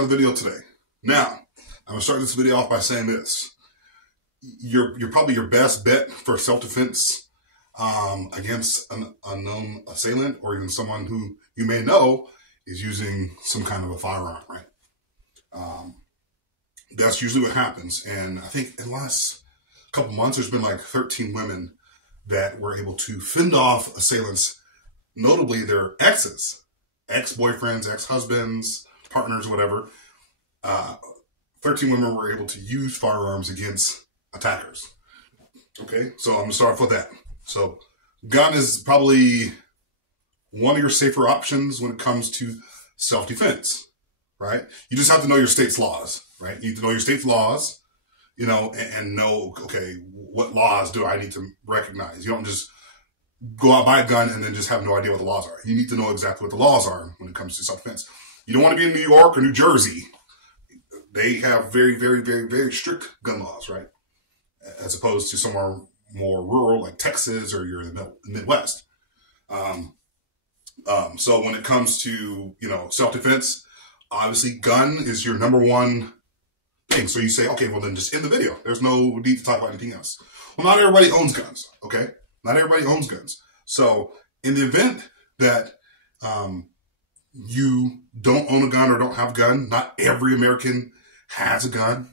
another video today. Now, I'm going to start this video off by saying this. You're probably your best bet for self-defense against an unknown assailant or even someone who you may know is using some kind of a firearm, right? That's usually what happens. And I think in the last couple months, there's been like 13 women that were able to fend off assailants, notably their exes, ex-boyfriends, ex-husbands, partners, whatever. 13 women were able to use firearms against attackers. Okay, so I'm going to start off with that. So gun is probably one of your safer options when it comes to self-defense, right? You just have to know your state's laws, right? You need to know your state's laws, you know, and know, okay, what laws do I need to recognize? You don't just go out, buy a gun, and then just have no idea what the laws are. You need to know exactly what the laws are when it comes to self-defense. You don't want to be in New York or New Jersey. They have very, very, very, very strict gun laws, right? As opposed to somewhere more rural like Texas or you're in the Midwest. So when it comes to, you know, self-defense, obviously gun is your number one thing. So you say, okay, well then just end the video. There's no need to talk about anything else. Well, not everybody owns guns, okay? Not everybody owns guns. So in the event that you don't own a gun or don't have a gun, not every American has a gun,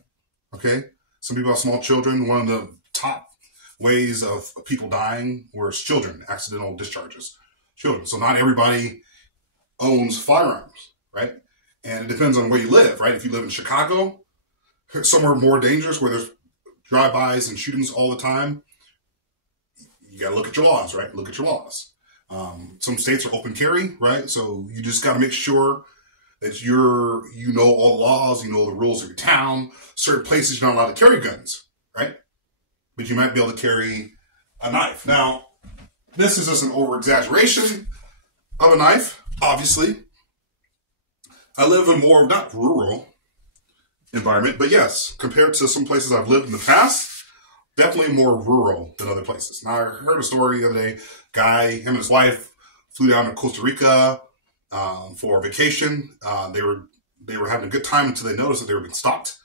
okay? Some people have small children. One of the top ways of people dying was children, accidental discharges. Children. So not everybody owns firearms, right? And it depends on where you live, right? If you live in Chicago, somewhere more dangerous where there's drive-bys and shootings all the time, you got to look at your laws, right? Look at your laws. Some states are open carry, right? So you just got to make sure that you know all the laws, you know the rules of your town. Certain places you're not allowed to carry guns, right? But you might be able to carry a knife. Now, this is just an over-exaggeration of a knife, obviously. I live in more, not rural environment, but yes, compared to some places I've lived in the past, definitely more rural than other places. Now, I heard a story the other day. Guy, him and his wife flew down to Costa Rica for a vacation. They were having a good time until they noticed that they were being stopped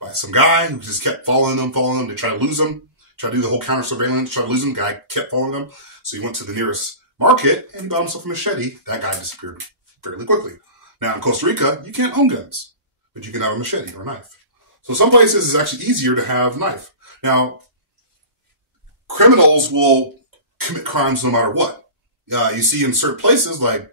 by some guy who just kept following them. They tried to lose them, tried to do the whole counter surveillance, tried to lose them. Guy kept following them. So he went to the nearest market and he got himself a machete. That guy disappeared fairly quickly. Now in Costa Rica, you can't own guns, but you can have a machete or a knife. So some places it's actually easier to have a knife. Now, criminals will commit crimes no matter what. You see in certain places like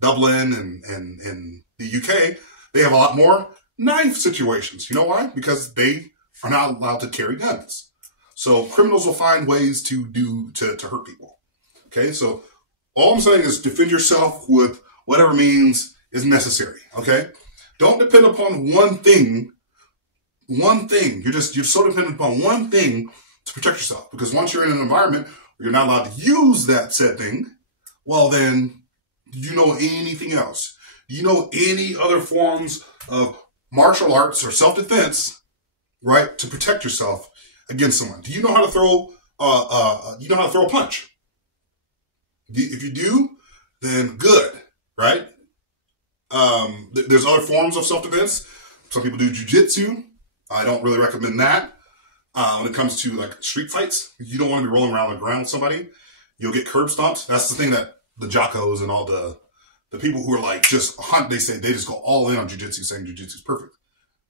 Dublin and the UK, they have a lot more knife situations. You know why? Because they are not allowed to carry guns. So criminals will find ways to hurt people. Okay, so all I'm saying is defend yourself with whatever means is necessary. Okay, don't depend upon one thing. You're so dependent upon one thing to protect yourself, because once you're in an environment where you're not allowed to use that said thing, well then, do you know anything else? Do you know any other forms of martial arts or self-defense, right, to protect yourself against someone? Do you know how to throw? A punch? If you do, then good, right? There's other forms of self-defense. Some people do Jiu-jitsu. I don't really recommend that. When it comes to like street fights, you don't want to be rolling around on the ground with somebody. You'll get curb stomped. That's the thing that the jockos and all the people who are like just hunt, they just go all in on jiu-jitsu, saying jiu-jitsu is perfect.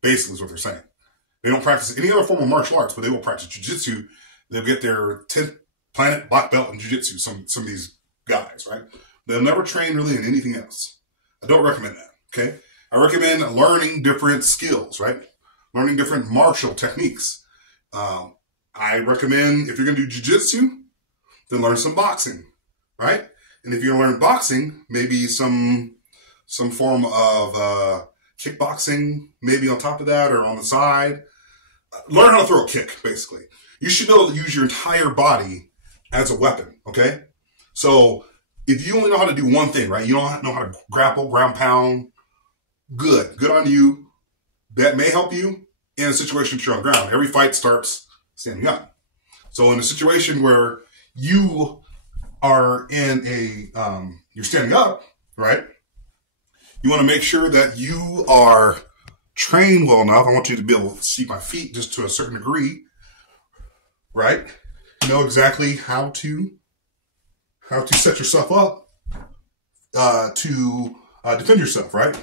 Basically is what they're saying. They don't practice any other form of martial arts, but they will practice jiu-jitsu. They'll get their 10th planet black belt in jiu-jitsu, some of these guys, right? They'll never train really in anything else. I don't recommend that, okay? I recommend learning different skills, right? Learning different martial techniques. I recommend, if you're going to do jiu-jitsu, then learn some boxing, right? And if you learn boxing, maybe some form of kickboxing, maybe on top of that or on the side. Learn how to throw a kick, basically. You should be able to use your entire body as a weapon, okay? So if you only know how to do one thing, right? You don't know how to grapple, ground pound, good on you. That may help you in a situation that you're on ground. Every fight starts standing up. So in a situation where you are in you're standing up, right? You want to make sure that you are train well enough, I want you to be able to see my feet just to a certain degree, right? You know exactly how to set yourself up to defend yourself, right?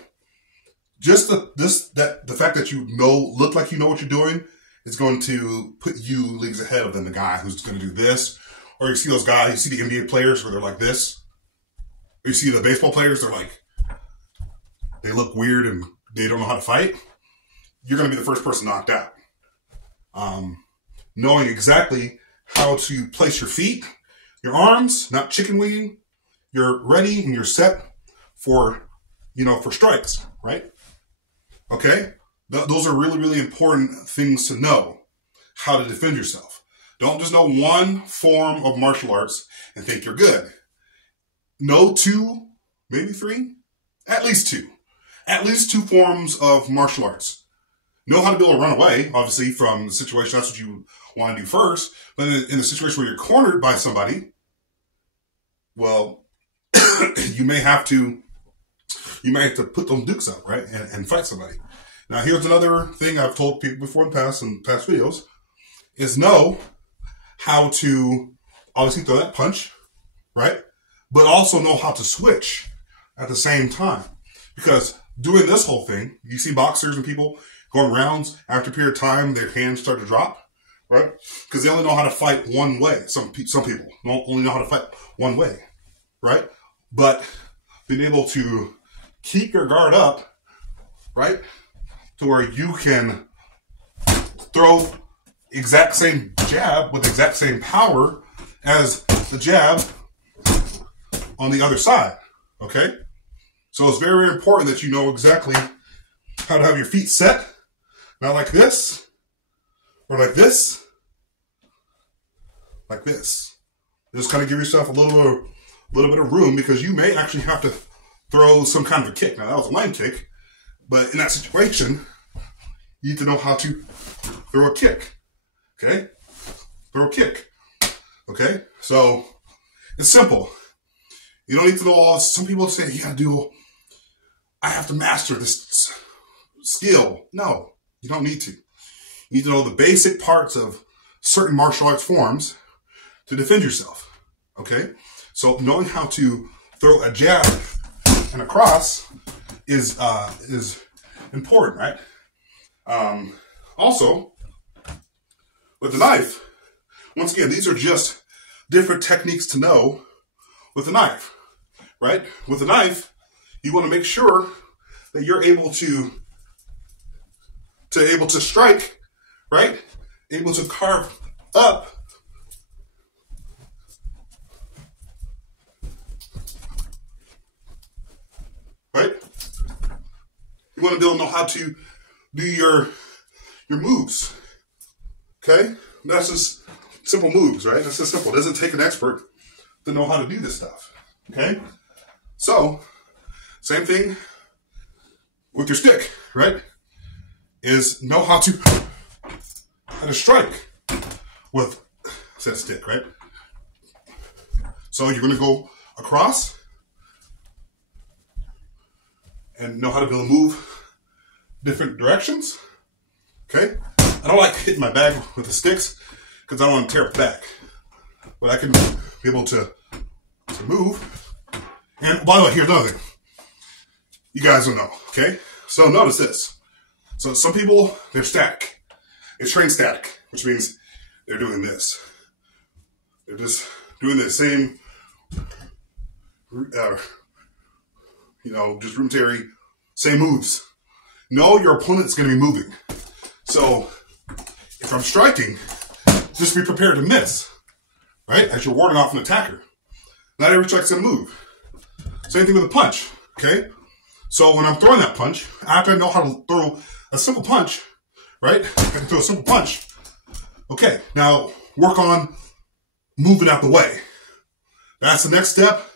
Just the fact that you look like you know what you're doing is going to put you leagues ahead of the guy who's going to do this. Or you see those guys, you see the NBA players where they're like this. Or you see the baseball players, they're like, they look weird and they don't know how to fight. You're going to be the first person knocked out. Knowing exactly how to place your feet, your arms, not chicken wing, you're ready and you're set for, for strikes, right? Okay? Those are really, really important things to know, how to defend yourself. Don't just know one form of martial arts and think you're good. Know 2, maybe 3, at least 2. At least 2 forms of martial arts. Know how to be able to run away, obviously, from the situation. That's what you want to do first. But in the situation where you're cornered by somebody, well, you may have to put those dukes up, right? And fight somebody. Now, here's another thing I've told people before in past videos, is know how to obviously throw that punch, right? But also know how to switch at the same time. Because doing this whole thing, you see boxers and people going rounds, after a period of time, their hands start to drop, right? Because they only know how to fight one way. Some people only know how to fight one way, right? But being able to keep your guard up, right? To where you can throw exact same jab with exact same power as the jab on the other side, okay? So it's very, very important that you know exactly how to have your feet set, not like this, or like this, like this. Just kind of give yourself a little bit of room, because you may actually have to throw some kind of a kick. Now, that was a line kick, but in that situation, you need to know how to throw a kick. Okay? Throw a kick. Okay? So, it's simple. You don't need to know all. Some people say, I have to master this skill. No, you don't need to. You need to know the basic parts of certain martial arts forms to defend yourself. Okay? So, knowing how to throw a jab and a cross is important, right? Also, with the knife, once again, these are just different techniques to know with the knife, right? With the knife, you want to make sure that you're able to strike, right? Able to carve up, right? You want to be able to know how to do your moves. Okay? That's just simple moves, right? That's just simple. It doesn't take an expert to know how to do this stuff. Okay? So, same thing with your stick, right? Is know how to strike with said stick, right? So you're going to go across and know how to be able to move different directions. Okay? I don't like hitting my bag with the sticks because I don't want to tear up the bag. But I can be able to move. And by the way, here's another thing. You guys don't know, okay? So notice this. So some people, they're static. They train static, which means they're doing this. They're just doing the same, just rudimentary, same moves. No, your opponent's going to be moving. So if I'm striking, just be prepared to miss, right? As you're warding off an attacker. Not every strike's going to move. Same thing with a punch, okay? So when I'm throwing that punch, after I know how to throw a simple punch, right? I can throw a simple punch. Okay, now work on moving out the way. That's the next step.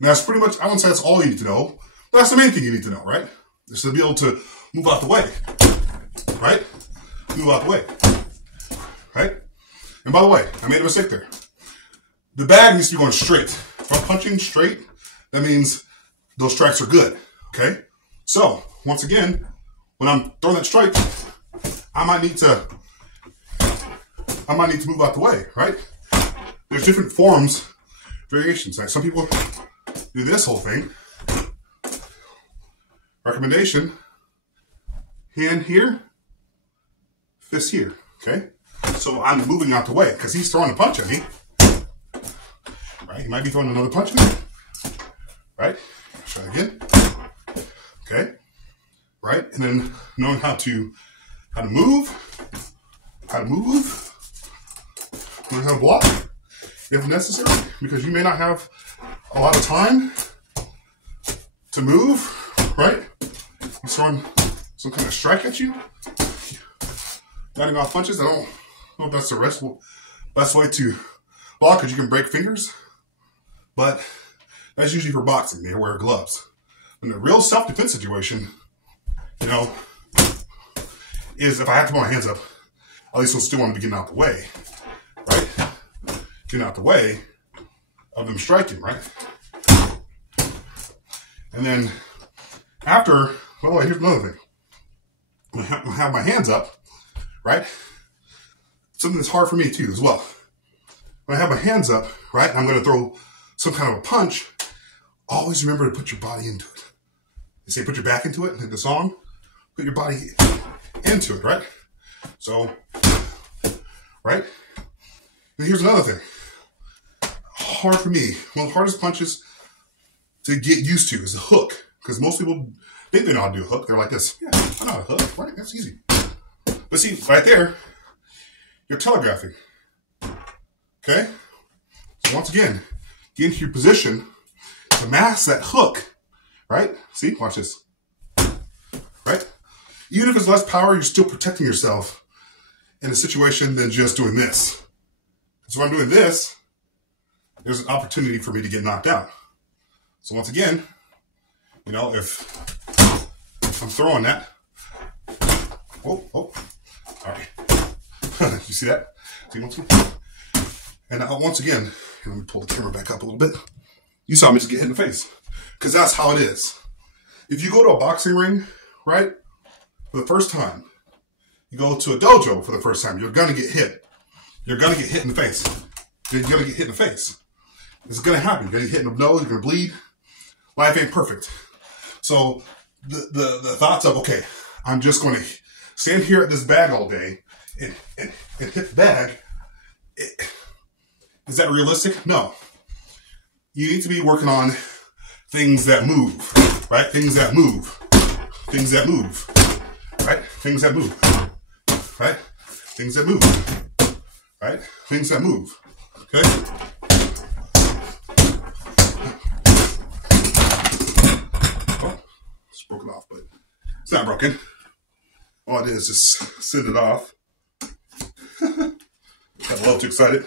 And that's pretty much, I wouldn't say that's all you need to know, but that's the main thing you need to know, right? Is to be able to move out the way, right? Move out the way, right? And by the way, I made a mistake there. The bag needs to be going straight. If I'm punching straight, that means those strikes are good, okay? So, once again, when I'm throwing that strike, I might need to move out the way, right? There's different forms, variations. Like some people do this whole thing. Recommendation, hand here, fist here, okay? So I'm moving out the way because he's throwing a punch at me, right? He might be throwing another punch at me, right? Try again, okay? Right? And then knowing how to move, learn how to block if necessary, because you may not have a lot of time to move, right? He's throwing some kind of strike at you, batting off punches. I don't know if that's the best way to block, because you can break fingers, but that's usually for boxing. They wear gloves. In a real self-defense situation, you know, is if I have to put my hands up, at least I'll still want to be getting out the way, right? Getting out the way of them striking, right? And then after, well, here's another thing. When I have my hands up, right? Something that's hard for me too as well. When I have my hands up, right, I'm going to throw some kind of a punch, always remember to put your body into it. They say put your back into it, like the song. Put your body into it, right? So, right? And here's another thing. Hard for me. One of the hardest punches to get used to is a hook. Because most people think they know how to do a hook. They're like this. Yeah, I know how to hook, right? That's easy. But see, right there, you're telegraphing. Okay? So once again, get into your position to mask that hook, right? See, watch this. Right? Even if it's less power, you're still protecting yourself in a situation than just doing this. So when I'm doing this, there's an opportunity for me to get knocked out. So once again, you know, if I'm throwing that, oh, all right. You see that? See once again? And once again, let me pull the camera back up a little bit. You saw me just get hit in the face. Because that's how it is. If you go to a boxing ring, right, for the first time, you go to a dojo for the first time, you're going to get hit. You're going to get hit in the face. You're going to get hit in the face. It's going to happen. You're going to get hit in the nose. You're going to bleed. Life ain't perfect. So the thoughts of, okay, I'm just going to stand here at this bag all day and hit the bag. Is that realistic? No. You need to be working on things that move, right? Things that move. Things that move, right? Things that move, right? Things that move, right? Things that move, okay? Oh, it's broken off, but it's not broken. All I did is just send it off. Got a little too excited.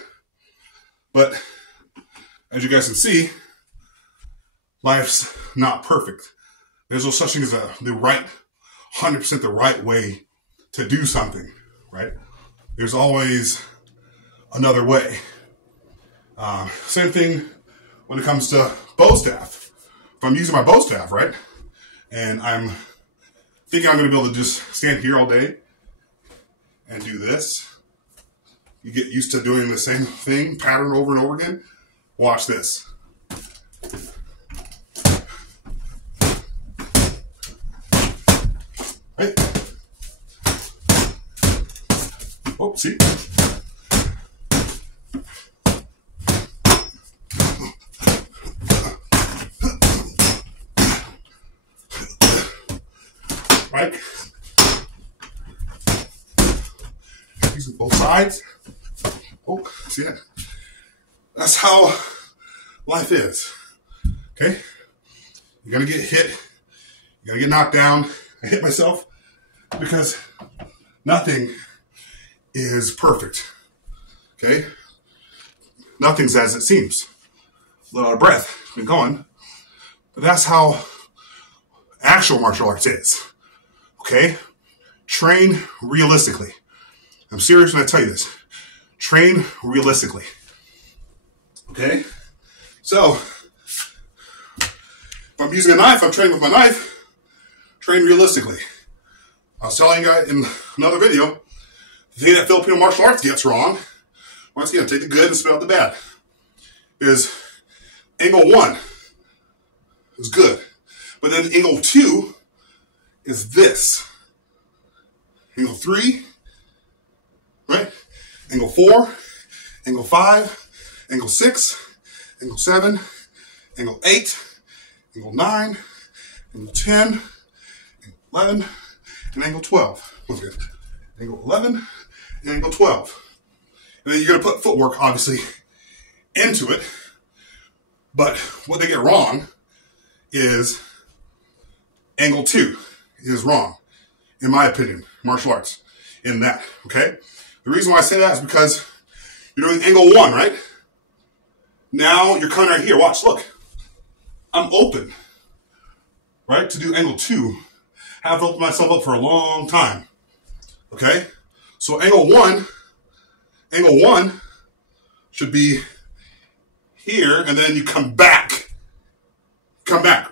But as you guys can see, life's not perfect. There's no such thing as the right, 100% the right way to do something, right? There's always another way. Same thing when it comes to bow staff. If I'm using my bow staff, right, and I'm thinking I'm going to be able to just stand here all day and do this, you get used to doing the same thing, pattern over and over again. Watch this. Right? Oh, see? Right? Using both sides. Oh, see that? That's how life is. Okay? You're gonna get hit. You're gonna get knocked down. I hit myself because nothing is perfect. Okay? Nothing's as it seems. A little out of breath. Been going. But that's how actual martial arts is. Okay? Train realistically. I'm serious when I tell you this. Train realistically. Okay? So, if I'm using a knife, I'm training with my knife. Train realistically. I was telling you guys in another video, the thing that Filipino martial arts gets wrong, once again, take the good and spit out the bad, is angle 1 is good. But then angle 2 is this. Angle 3, right? Angle 4, angle 5, angle 6, angle 7, angle 8, angle 9, angle 10, angle 11, and angle 12. Once again, angle 11 and angle 12. And then you're going to put footwork, obviously, into it. But what they get wrong is angle 2 is wrong, in my opinion, martial arts, in that, okay? The reason why I say that is because you're doing angle 1, right? Now you're coming right here. Watch, look. I'm open, right, to do angle 2. I have to open myself up for a long time, okay? So angle 1 should be here, and then you come back. Come back.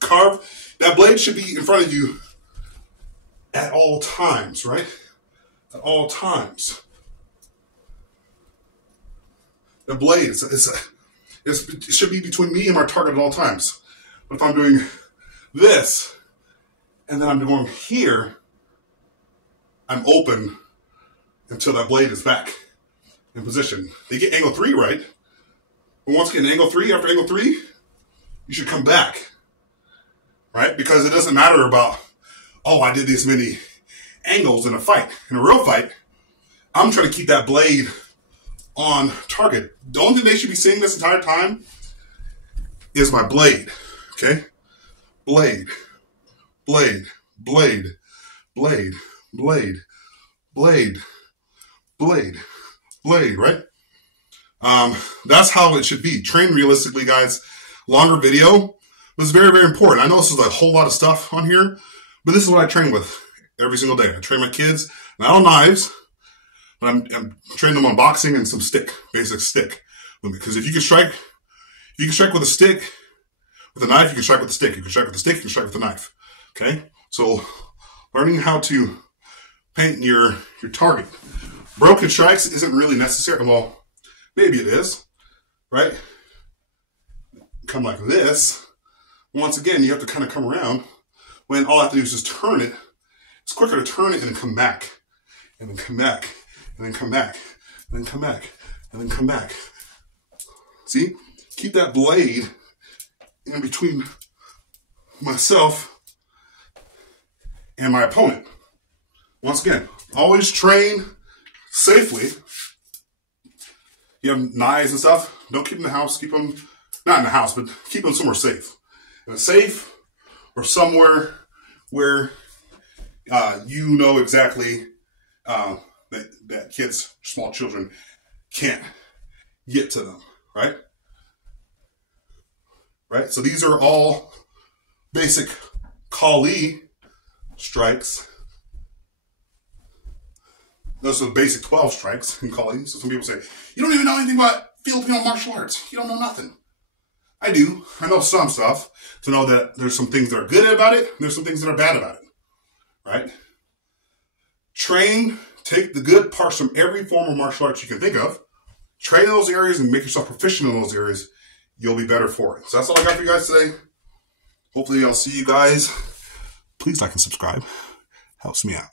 Carve. That blade should be in front of you at all times, right? At all times. The blade, it should be between me and my target at all times. But if I'm doing this, and then I'm going here, I'm open until that blade is back in position. They get angle 3 right. But once again, angle 3, after angle 3, you should come back, right? Because it doesn't matter about, oh, I did this many angles in a fight. In a real fight, I'm trying to keep that blade on target. The only thing they should be seeing this entire time is my blade, okay? Blade, blade, blade, blade, blade, blade, blade, blade, right? That's how it should be. Train realistically, guys. Longer video was very, very important. I know this is a whole lot of stuff on here, but this is what I train with every single day. I train my kids, not on knives, but I'm training them on boxing and some stick, basic stick. Because if you can strike with a stick, with a knife, you can strike with a stick. You can strike with a stick, you can strike with a knife. Okay? So learning how to paint your target. Broken strikes isn't really necessary. Well, maybe it is, right? Come like this. Once again, you have to kind of come around when all I have to do is just turn it. It's quicker to turn it and then come back, and then come back, and then come back, and then come back, and then come back. See? Keep that blade in between myself and my opponent. Once again, always train safely. You have knives and stuff, don't keep them in the house. Keep them, not in the house, but keep them somewhere safe. In a safe or somewhere where you know exactly that kids, small children, can't get to them, right? Right? So these are all basic Kali strikes. Those are the basic 12 strikes in Kali. So some people say, you don't even know anything about Filipino martial arts. You don't know nothing. I do. I know some stuff to know that there's some things that are good about it, and there's some things that are bad about it. Right? Train, take the good parts from every form of martial arts you can think of. Train in those areas and make yourself proficient in those areas. You'll be better for it. So that's all I got for you guys today. Hopefully I'll see you guys. Please like and subscribe. Helps me out.